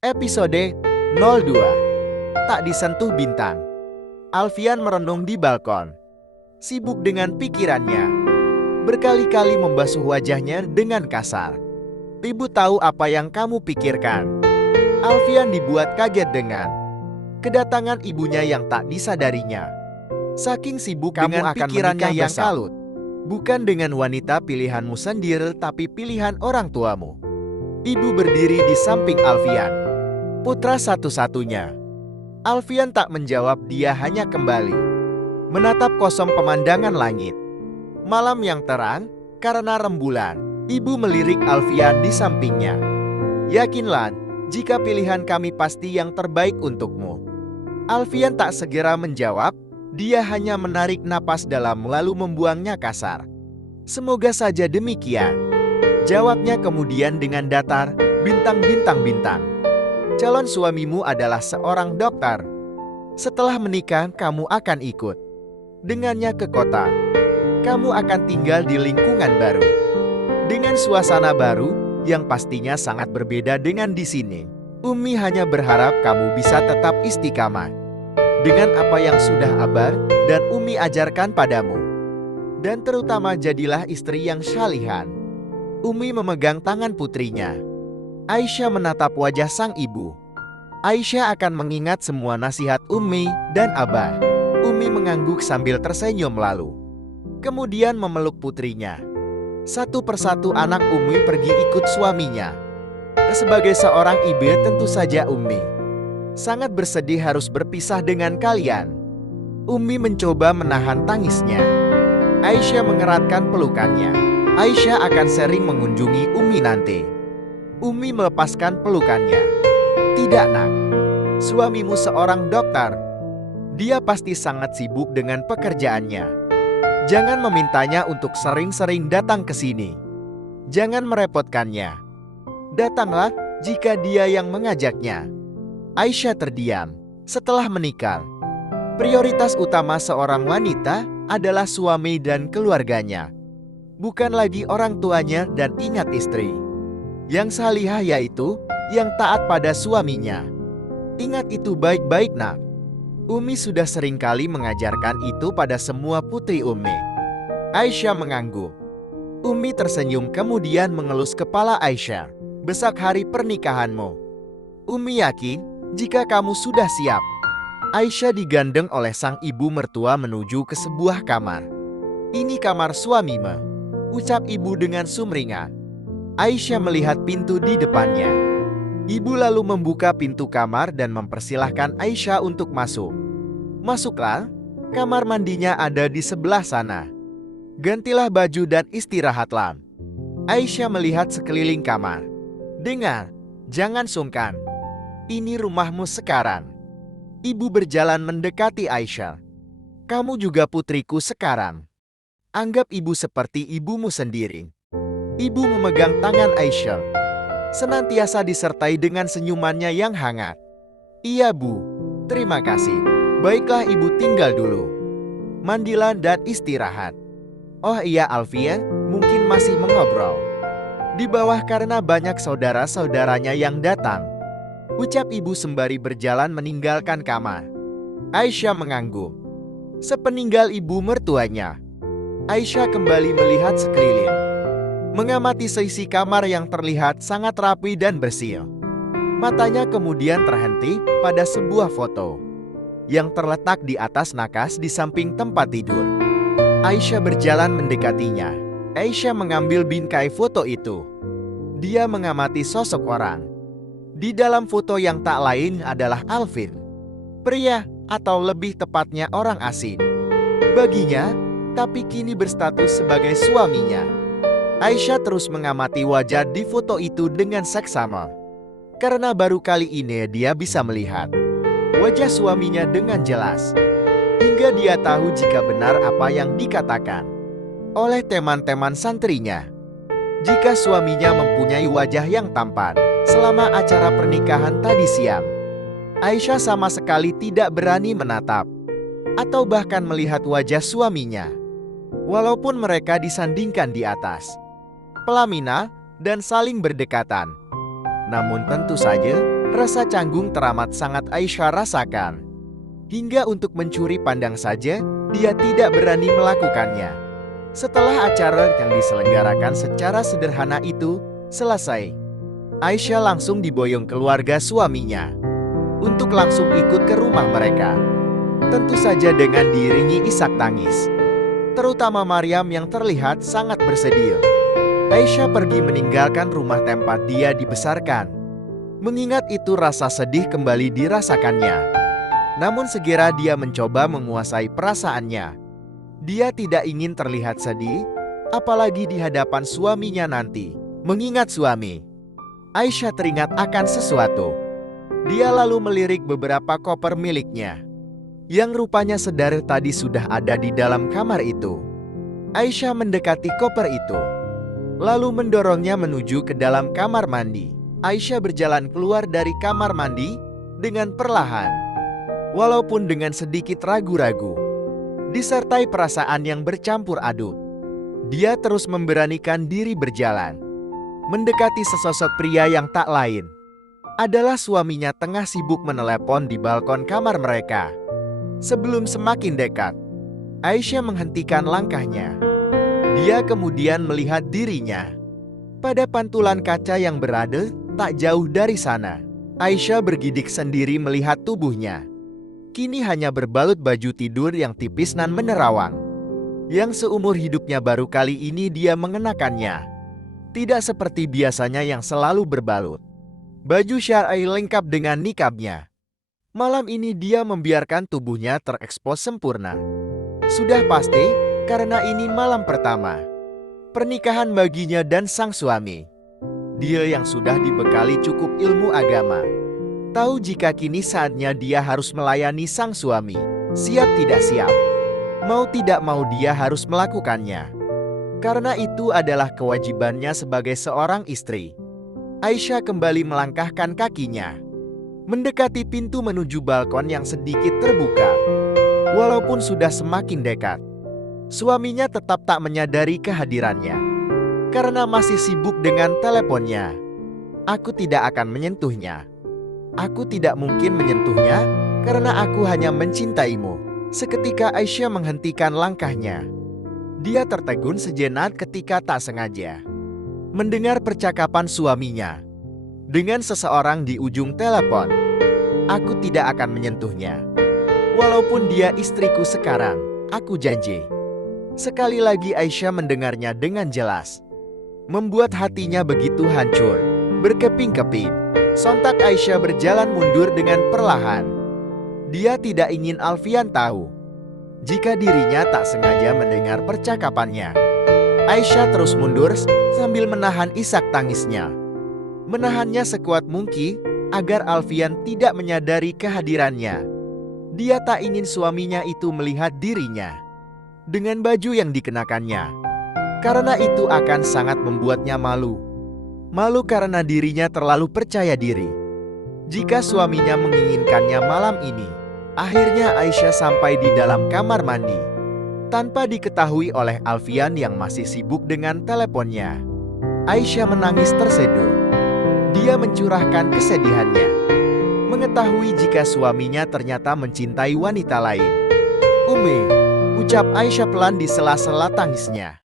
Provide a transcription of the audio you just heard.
Episode 02. Tak disentuh bintang. Alfian merenung di balkon, sibuk dengan pikirannya. Berkali-kali membasuh wajahnya dengan kasar. "Ibu tahu apa yang kamu pikirkan." Alfian dibuat kaget dengan kedatangan ibunya yang tak disadarinya. Saking sibuk dengan pikirannya yang kalut. Bukan dengan wanita pilihanmu sendiri, tapi pilihan orang tuamu. Ibu berdiri di samping Alfian, putra satu-satunya. Alfian tak menjawab, dia hanya kembali menatap kosong pemandangan langit. Malam yang terang karena rembulan. Ibu melirik Alfian di sampingnya. "Yakinlah, jika pilihan kami pasti yang terbaik untukmu." Alfian tak segera menjawab, dia hanya menarik napas dalam lalu membuangnya kasar. "Semoga saja demikian," jawabnya kemudian dengan datar. "Bintang-bintang. Calon suamimu adalah seorang dokter. Setelah menikah, kamu akan ikut dengannya ke kota. Kamu akan tinggal di lingkungan baru, dengan suasana baru yang pastinya sangat berbeda dengan di sini. Umi hanya berharap kamu bisa tetap istiqamah dengan apa yang sudah Abah dan Umi ajarkan padamu. Dan terutama jadilah istri yang salihan." Umi memegang tangan putrinya. Aisyah menatap wajah sang ibu. Aisyah akan mengingat semua nasihat Umi dan Abah. Umi mengangguk sambil tersenyum lalu kemudian memeluk putrinya. Satu persatu anak Umi pergi ikut suaminya. Sebagai seorang ibu, tentu saja Umi sangat bersedih harus berpisah dengan kalian. Umi mencoba menahan tangisnya. Aisyah mengeratkan pelukannya. Aisyah akan sering mengunjungi Umi nanti. Umi melepaskan pelukannya. "Tidak, nak. Suamimu seorang dokter. Dia pasti sangat sibuk dengan pekerjaannya. Jangan memintanya untuk sering-sering datang ke sini. Jangan merepotkannya. Datanglah jika dia yang mengajaknya." Aisyah terdiam. Setelah menikah, prioritas utama seorang wanita adalah suami dan keluarganya, bukan lagi orang tuanya. Dan ingat, istri yang salihah yaitu yang taat pada suaminya. Ingat itu baik-baik, nak. Umi sudah seringkali mengajarkan itu pada semua putri Umi. Aisyah mengangguk. Umi tersenyum kemudian mengelus kepala Aisyah. "Besok hari pernikahanmu. Umi yakin jika kamu sudah siap." Aisyah digandeng oleh sang ibu mertua menuju ke sebuah kamar. "Ini kamar suamimu," ucap ibu dengan sumringah. Aisyah melihat pintu di depannya. Ibu lalu membuka pintu kamar dan mempersilahkan Aisyah untuk masuk. "Masuklah, kamar mandinya ada di sebelah sana. Gantilah baju dan istirahatlah." Aisyah melihat sekeliling kamar. "Dengar, jangan sungkan. Ini rumahmu sekarang." Ibu berjalan mendekati Aisyah. "Kamu juga putriku sekarang. Anggap ibu seperti ibumu sendiri." Ibu memegang tangan Aisyah, senantiasa disertai dengan senyumannya yang hangat. "Iya, Bu. Terima kasih. Baiklah, ibu tinggal dulu. Mandilah dan istirahat. Oh iya, Alfian mungkin masih mengobrol di bawah karena banyak saudara-saudaranya yang datang," ucap ibu sembari berjalan meninggalkan kamar. Aisyah mengangguk. Sepeninggal ibu mertuanya, Aisyah kembali melihat sekeliling, mengamati seisi kamar yang terlihat sangat rapi dan bersih. Matanya kemudian terhenti pada sebuah foto yang terletak di atas nakas di samping tempat tidur. Aisyah berjalan mendekatinya. Aisyah mengambil bingkai foto itu. Dia mengamati sosok orang. Di dalam foto yang tak lain adalah Alvin, pria atau lebih tepatnya orang asing baginya, tapi kini berstatus sebagai suaminya. Aisyah terus mengamati wajah di foto itu dengan seksama, karena baru kali ini dia bisa melihat wajah suaminya dengan jelas, hingga dia tahu jika benar apa yang dikatakan oleh teman-teman santrinya, jika suaminya mempunyai wajah yang tampan selama acara pernikahan tadi siang. Aisyah sama sekali tidak berani menatap atau bahkan melihat wajah suaminya, walaupun mereka disandingkan di atas pelaminan dan saling berdekatan. Namun tentu saja Rasa canggung teramat sangat Aisyah rasakan. Hingga untuk mencuri pandang saja, dia tidak berani melakukannya. Setelah acara yang diselenggarakan secara sederhana itu selesai, Aisyah langsung diboyong keluarga suaminya untuk langsung ikut ke rumah mereka. Tentu saja dengan diiringi isak tangis, terutama Maryam yang terlihat sangat bersedih. Aisyah pergi meninggalkan rumah tempat dia dibesarkan. Mengingat itu rasa sedih kembali dirasakannya. Namun segera dia mencoba menguasai perasaannya. Dia tidak ingin terlihat sedih, apalagi di hadapan suaminya nanti. Mengingat suami, Aisyah teringat akan sesuatu. Dia lalu melirik beberapa koper miliknya, yang rupanya sedari tadi sudah ada di dalam kamar itu. Aisyah mendekati koper itu, lalu mendorongnya menuju ke dalam kamar mandi. Aisyah berjalan keluar dari kamar mandi dengan perlahan, walaupun dengan sedikit ragu-ragu, disertai perasaan yang bercampur aduk. Dia terus memberanikan diri berjalan, mendekati sesosok pria yang tak lain adalah suaminya tengah sibuk menelepon di balkon kamar mereka. Sebelum semakin dekat, Aisyah menghentikan langkahnya. Dia kemudian melihat dirinya pada pantulan kaca yang berada tak jauh dari sana. Aisyah bergidik sendiri melihat tubuhnya. Kini hanya berbalut baju tidur yang tipis nan menerawang, yang seumur hidupnya baru kali ini dia mengenakannya. Tidak seperti biasanya yang selalu berbalut baju syar'i lengkap dengan nikabnya. Malam ini dia membiarkan tubuhnya terekspos sempurna. Sudah pasti karena ini malam pertama pernikahan baginya dan sang suami. Dia yang sudah dibekali cukup ilmu agama, tahu jika kini saatnya dia harus melayani sang suami. Siap tidak siap, mau tidak mau dia harus melakukannya. Karena itu adalah kewajibannya sebagai seorang istri. Aisyah kembali melangkahkan kakinya, mendekati pintu menuju balkon yang sedikit terbuka. Walaupun sudah semakin dekat, suaminya tetap tak menyadari kehadirannya karena masih sibuk dengan teleponnya. Aku tidak akan menyentuhnya. Aku tidak mungkin menyentuhnya karena aku hanya mencintaimu. Seketika Aisyah menghentikan langkahnya. Dia tertegun sejenak ketika tak sengaja mendengar percakapan suaminya dengan seseorang di ujung telepon. Aku tidak akan menyentuhnya. Walaupun dia istriku sekarang, aku janji. Sekali lagi Aisyah mendengarnya dengan jelas, membuat hatinya begitu hancur, berkeping-keping. Sontak Aisyah berjalan mundur dengan perlahan. Dia tidak ingin Alfian tahu jika dirinya tak sengaja mendengar percakapannya. Aisyah terus mundur sambil menahan isak tangisnya. Menahannya sekuat mungkin agar Alfian tidak menyadari kehadirannya. Dia tak ingin suaminya itu melihat dirinya dengan baju yang dikenakannya, karena itu akan sangat membuatnya malu. Malu karena dirinya terlalu percaya diri. Jika suaminya menginginkannya malam ini. Akhirnya Aisyah sampai di dalam kamar mandi tanpa diketahui oleh Alfian yang masih sibuk dengan teleponnya. Aisyah menangis terseduh. Dia mencurahkan kesedihannya mengetahui jika suaminya ternyata mencintai wanita lain. Umi, ucap Aisyah pelan di sela-sela tangisnya.